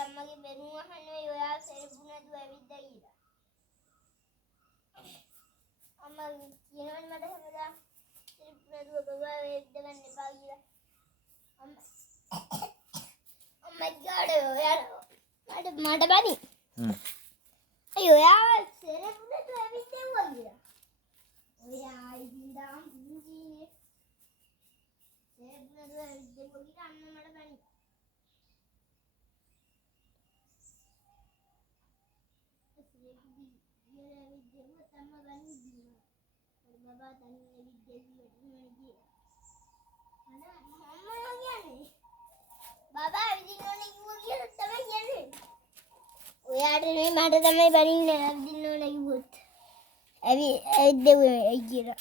අම්මගේ බැනුම අහන්නේ ඔයා සෙරපු නැතුව ඇවිද්දා කියලා. අම්මා කියනවනේ මට හැමදාම සෙරපු නැතුව බබා වෙද්ද ගන්න එපා කියලා. අම්මා ගාඩ ඔයා මට බනි. අයියෝ ඔයා සෙරපු නැතුව ඇවිද්දෙව්වා කියලා. ඔයා ඉඳන් පුංචිනේ. සෙරපු නැතුව ඇවිද්දෙව්වා කියලා අම්මා මට බනි. बाबा तन्ने विद्यार्थी बाबा अविदिनोने किव්වා කියලා තමයි කියන්නේ. ඔයාට නෙමෙයි මට තමයි බනින්නේ අවිදිනෝනේ කිව්වොත්. ඇවිද්දෙව්වේ කියලා.